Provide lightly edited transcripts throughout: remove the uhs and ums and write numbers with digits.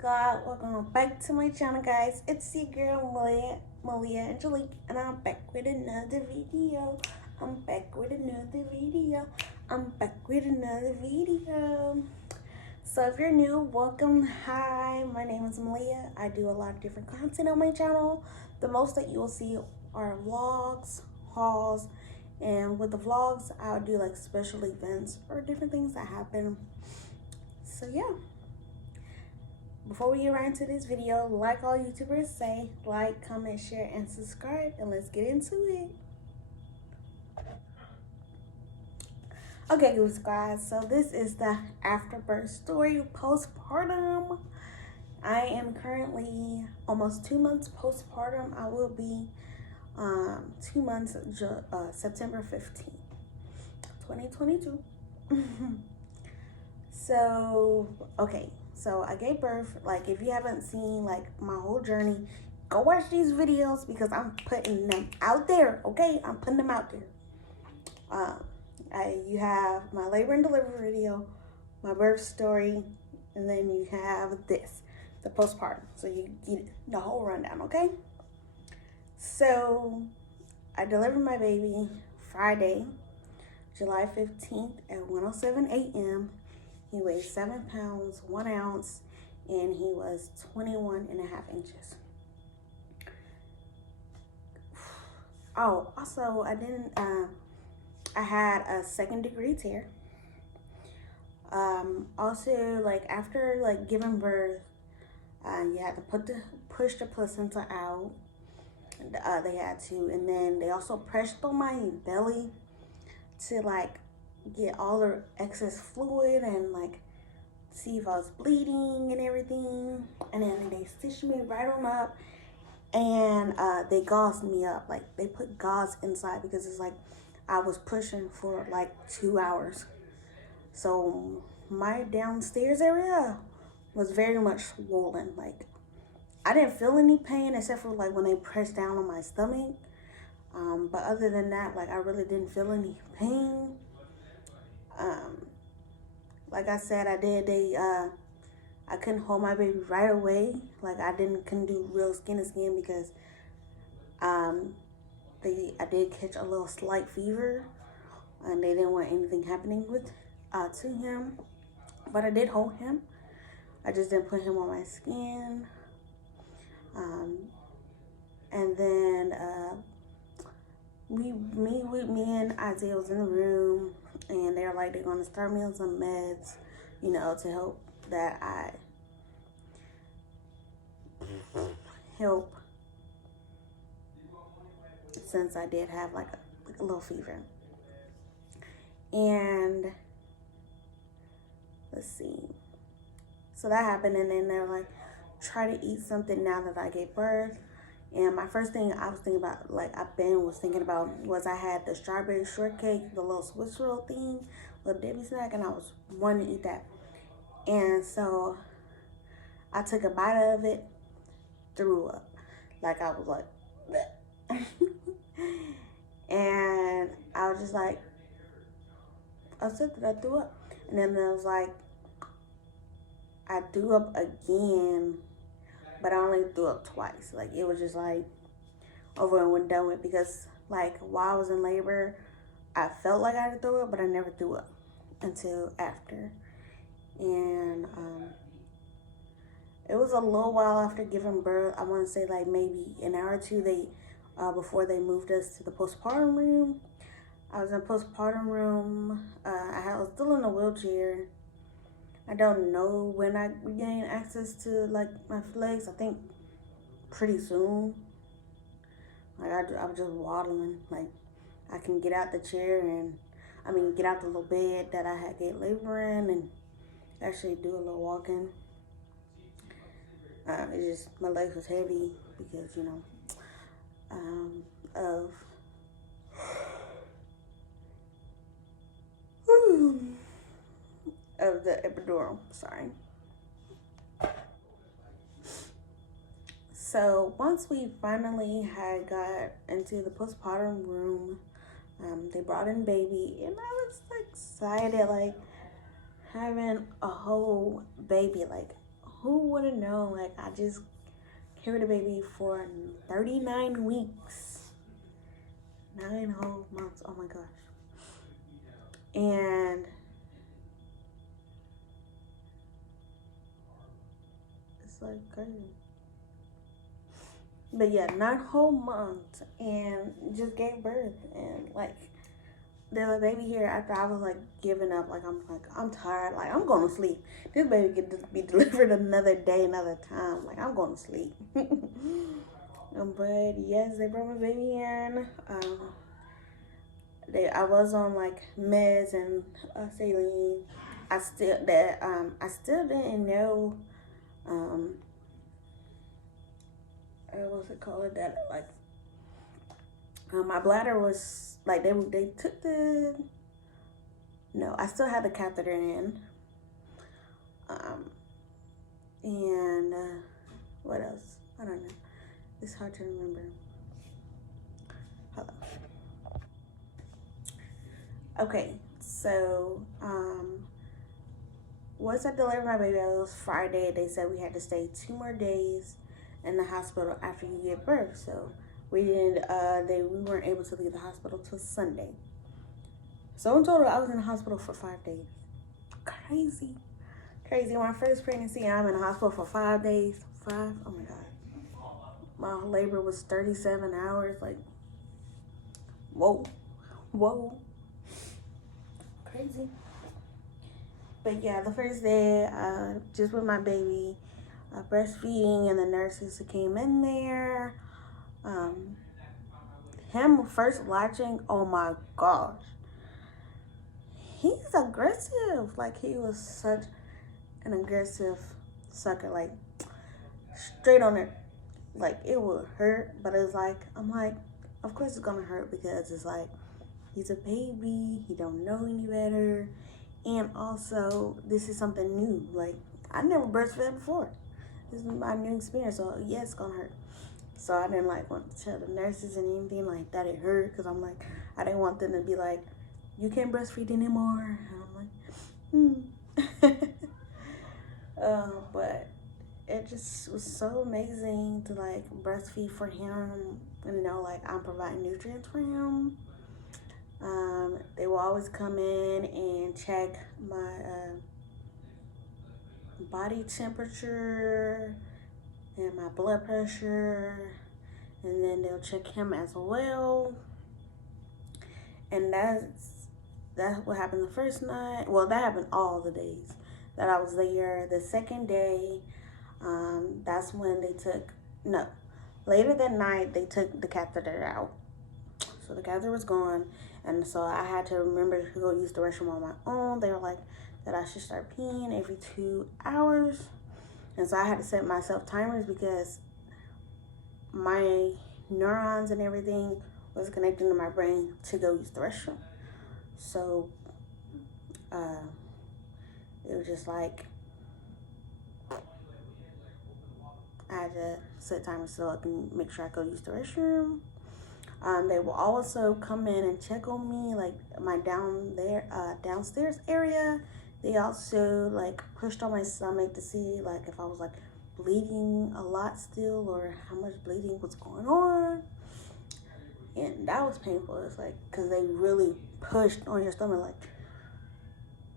God? Welcome back to my channel, guys. It's your girl Malia.Angelic, and I'm back with another video. I'm back with another video. I'm back with another video. So if you're new, welcome. Hi, my name is Malia. I do a lot of different content on my channel. The most that you will see are vlogs, hauls, and with the vlogs, I'll do like special events or different things that happen. So yeah. Before we get right into this video, like all YouTubers say, like, comment, share, and subscribe, and let's get into it. Okay, guys, so this is the afterbirth story, postpartum. I am currently almost 2 months postpartum. I will be 2 months, September 15th, 2022. So, okay. So I gave birth. Like, if you haven't seen like my whole journey, go watch these videos because I'm putting them out there. Okay, I'm putting them out there. You have my labor and delivery video, my birth story, and then you have this, the postpartum. So you get the whole rundown. Okay. So I delivered my baby Friday, July 15th at 1:07 a.m. He weighed 7 pounds, 1 ounce, and he was 21.5 inches. Oh, also, I had a 2nd-degree tear. Also, like, after, like, giving birth, you had to push the placenta out. They had to, and then they also pressed on my belly to, like, get all the excess fluid and like see if I was bleeding and everything. And then they stitched me right on up, and they gauzed me up. Like, they put gauze inside because it's like I was pushing for like 2 hours. So my downstairs area was very much swollen. Like, I didn't feel any pain except for like when they pressed down on my stomach. But other than that, like, I really didn't feel any pain. Like I said, I couldn't hold my baby right away. Like, I couldn't do real skin to skin because I did catch a little slight fever, and they didn't want anything happening to him. But I did hold him. I just didn't put him on my skin. And then me and Isiah was in the room, and they're like, they're gonna start me on some meds, you know, to help since I did have like a little fever. And let's see, so that happened, and then they're like, try to eat something now that I gave birth. And my first thing I was thinking about, like was I had the strawberry shortcake, the little Swiss roll thing, little Debbie snack, and I was wanting to eat that. And so I took a bite of it, threw up. Like, I was like, bleh. And I was just like, I said that I threw up. And then I was like, I threw up again, but I only threw up twice. Like, it was just like over and done with, because like while I was in labor, I felt like I had to throw up, but I never threw up until after. And it was a little while after giving birth. I want to say like maybe an hour or two before they moved us to the postpartum room. I was in the postpartum room. I was still in a wheelchair. I don't know when I regained access to like my legs. I think pretty soon. Like, I was just waddling. Like, I can get out the chair and get out the little bed that I had get labor in and actually do a little walking. It's just my legs was heavy because, you know, of the epidural. Sorry. So once we finally had got into the postpartum room, they brought in baby, and I was excited, like having a whole baby, like who would have known? Like, I just carried a baby for 39 weeks, 9 whole months. Oh my gosh. And it's like crazy. But yeah, 9 whole months and just gave birth. And like, there's a baby here after I was like giving up. Like, I'm tired. Like, I'm going to sleep. This baby could just be delivered another day, another time. Like, I'm going to sleep. But yes, they brought my baby in. I was on like meds and saline. I still didn't know what's it called, that like my bladder was like, they took the, no, I still had the catheter in. And what else? I don't know. It's hard to remember. Hold on. Okay, so once I delivered my baby, it was Friday. They said we had to stay 2 more days in the hospital after you give birth. So we weren't able to leave the hospital till Sunday. So in total, I was in the hospital for 5 days. Crazy. My first pregnancy, I'm in the hospital for 5 days. 5? Oh my God. My labor was 37 hours. Like, whoa. Crazy. But yeah, the first day, just with my baby, breastfeeding, and the nurses came in there. Him first latching, oh my gosh. He's aggressive. Like, he was such an aggressive sucker. Like, straight on it. Like, it would hurt, but it's like, I'm like, of course it's gonna hurt, because it's like, he's a baby, he don't know any better, and also, this is something new. Like, I never breastfed before. This is my new experience, so yeah, it's gonna hurt. So I didn't like want to tell the nurses and anything like that it hurt, because I'm like, I didn't want them to be like, you can't breastfeed anymore. And I'm like, but it just was so amazing to like breastfeed for him, and like, I'm providing nutrients for him. They will always come in and check my body temperature and my blood pressure, and then they'll check him as well. And that's what happened the first night. Well, that happened all the days that I was there. The second day, that's when later that night, they took the catheter out. So the catheter was gone, and so I had to remember to go use the restroom on my own. They were like that I should start peeing every 2 hours, and so I had to set myself timers, because my neurons and everything was connecting to my brain to go use the restroom. So it was just like, I had to set timers so I can make sure I go use the restroom. They will also come in and check on me, like my downstairs area. They also like pushed on my stomach to see like if I was like bleeding a lot still, or how much bleeding was going on. And that was painful. It's like, because they really pushed on your stomach, like,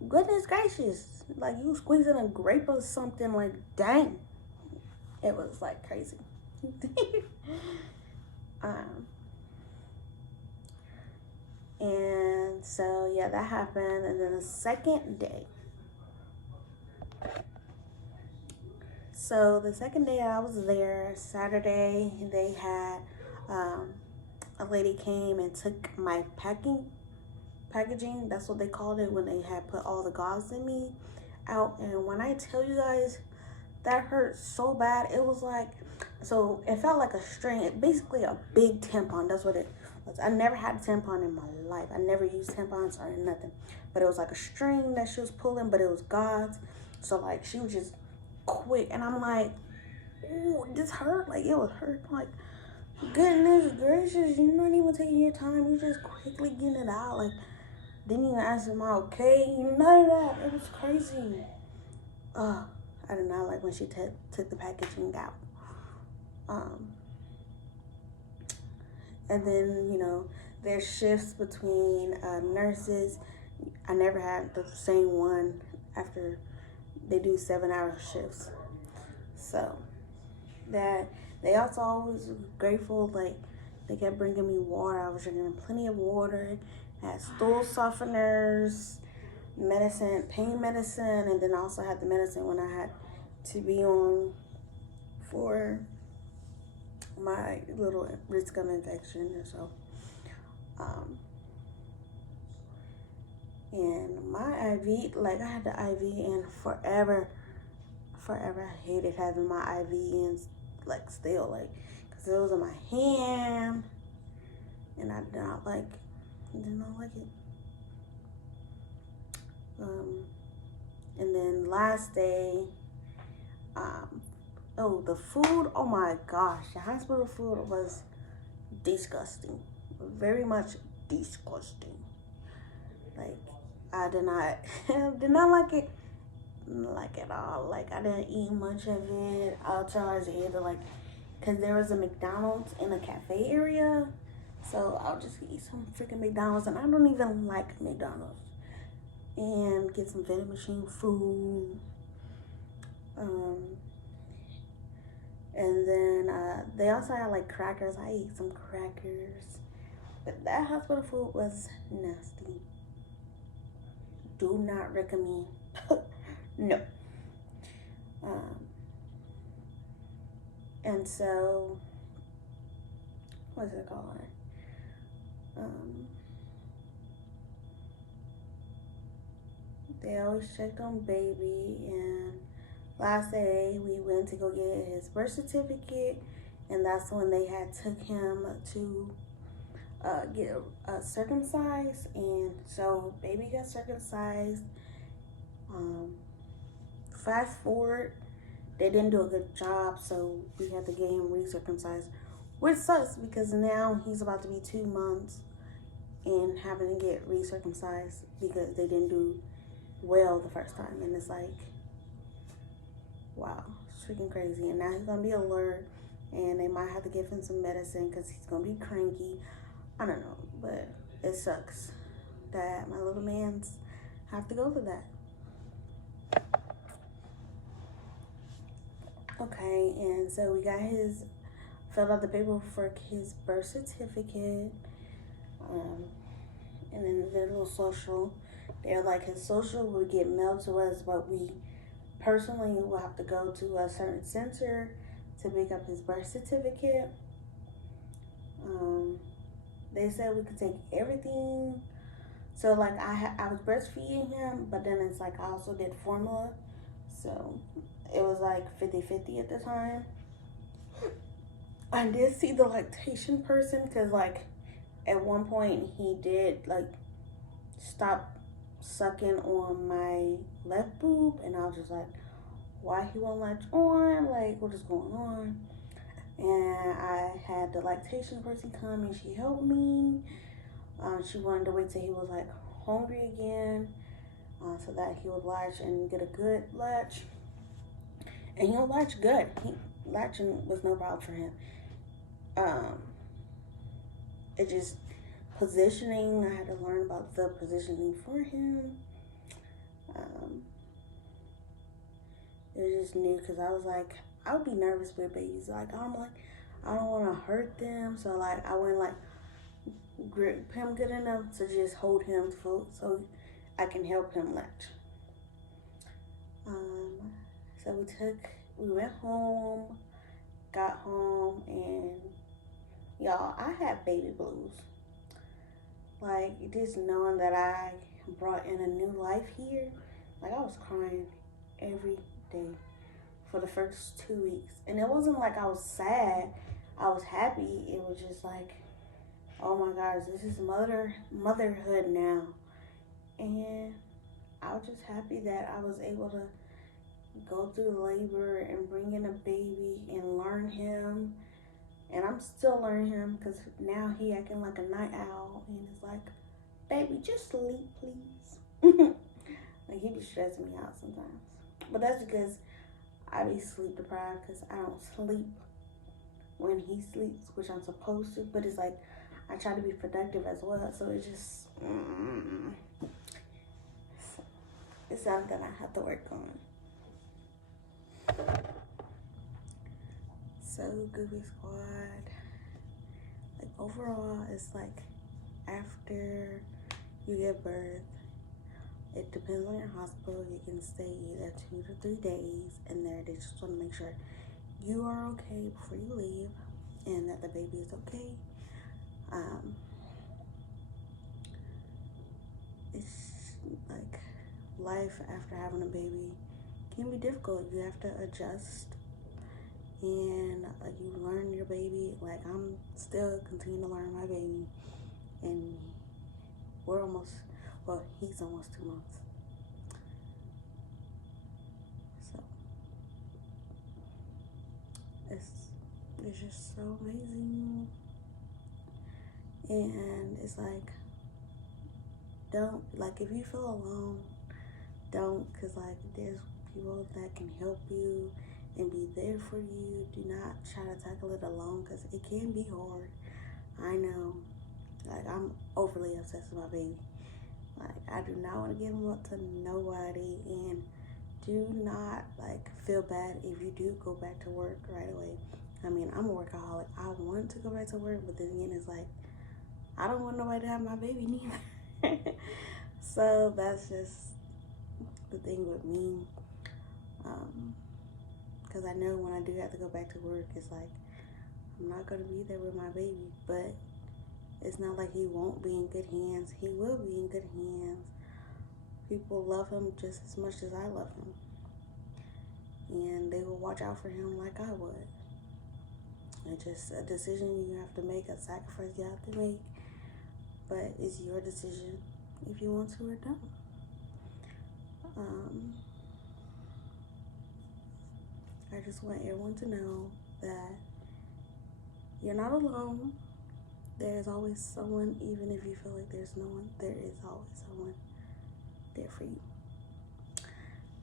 goodness gracious, like you squeezing a grape or something. Like, dang, it was like crazy. And so yeah, that happened. And then the second day, I was there, Saturday, they had a lady came and took my packaging, that's what they called it, when they had put all the gauze in me out. And when I tell you guys, that hurt so bad. It was like, so it felt like a string, basically a big tampon. That's what it was. I never had a tampon in my life. I never used tampons or nothing, but it was like a string that she was pulling, but it was gauze. So like, she was just quick, and I'm like, ooh, this hurt. Like, it was hurt. Like, goodness gracious, you're not even taking your time. You're just quickly getting it out. Like, didn't even ask, am I okay? None of that. It was crazy. I did not like when she took the packaging out. And then, you know, there's shifts between nurses. I never had the same one after they do 7-hour shifts. So that they also always grateful, like they kept bringing me water. I was drinking plenty of water. I had stool softeners, medicine, pain medicine, and then I also had the medicine when I had to be on for my little risk of infection or so. And my IV, like I had the IV in forever. I hated having my IV in, like still, like, cause it was in my hand, and I did not like it. And then last day, the food, oh my gosh, the hospital food was disgusting, very much disgusting. Like, I did not, did not like it, like at all. Like, I didn't eat much of it. I'll try to eat it, like, cause there was a McDonald's in the cafe area, so I'll just eat some freaking McDonald's, and I don't even like McDonald's. And get some vending machine food. And then they also had like crackers. I ate some crackers. But that hospital food was nasty. Do not recommend. No. And so, what's it called? They always checked on baby, and last day we went to go get his birth certificate, and that's when they had took him to get circumcised. And so baby got circumcised. Fast forward, they didn't do a good job, so we had to get him recircumcised, which sucks because now he's about to be 2 months and having to get recircumcised because they didn't do well the first time. And it's like, wow, it's freaking crazy. And now he's gonna be alert, and they might have to give him some medicine because he's gonna be cranky. I don't know, but it sucks that my little man's have to go through that. Okay, and so we got filled out the paper for his birth certificate, and then their little social. They're like, his social will get mailed to us, but we personally will have to go to a certain center to pick up his birth certificate. They said we could take everything. So like I was breastfeeding him, but then it's like I also did formula, so it was like 50-50 at the time. I did see the lactation person because like at one point he did like stop sucking on my left boob, and I was just like, why he won't latch on? Like, what is going on? And I had the lactation person come, and she helped me. She wanted to wait till he was like hungry again, so that he would latch and get a good latch. And he'll latch good. Latching was no problem for him. It just positioning. I had to learn about the positioning for him. It was just new because I was like, I would be nervous with babies. Like, I don't want to hurt them, so like I wouldn't like grip him good enough to just hold him so I can help him latch. So we went home, got home, and y'all, I had baby blues. Like, just knowing that I brought in a new life here, like I was crying every day for the first 2 weeks. And it wasn't like I was sad, I was happy. It was just like, oh my gosh, this is motherhood now. And I was just happy that I was able to go through labor and bring in a baby and learn him. And I'm still learning him because now he acting like a night owl, and it's like, baby, just sleep, please. Like, he be stressing me out sometimes. But that's because I be sleep deprived because I don't sleep when he sleeps, which I'm supposed to. But it's like I try to be productive as well. So it's just it's something I have to work on. So Goofy Squad, like overall, it's like after you give birth, it depends on your hospital. You can stay either 2 to 3 days in there. They just want to make sure you are okay before you leave and that the baby is okay. It's like life after having a baby can be difficult. You have to adjust and you learn your baby. Like I'm still continuing to learn my baby, and we're almost, well, he's almost 2 months. So it's just so amazing. And it's like, don't, like, if you feel alone, don't, because like there's people that can help you and be there for you. Do not try to tackle it alone, because it can be hard. I know, like, I'm overly obsessed with my baby. Like, I do not want to give him up to nobody, and do not like feel bad if you do go back to work right away. I mean, I'm a workaholic. I want to go back to work, but then again, it's like I don't want nobody to have my baby neither. So that's just the thing with me. Because I know when I do have to go back to work, it's like I'm not going to be there with my baby. But it's not like he won't be in good hands. He will be in good hands. People love him just as much as I love him. And they will watch out for him like I would. It's just a decision you have to make, a sacrifice you have to make. But it's your decision if you want to or don't. I just want everyone to know that you're not alone. There's always someone, even if you feel like there's no one, there is always someone there for you.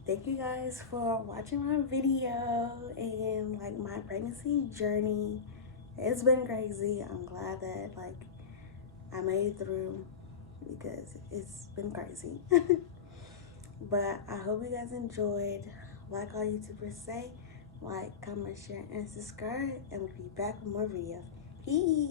Thank you guys for watching my video and like my pregnancy journey. It's been crazy. I'm glad that like I made it through, because it's been crazy. But I hope you guys enjoyed. Like all YouTubers say, like, comment, share, and subscribe, and we'll be back with more videos. Peace.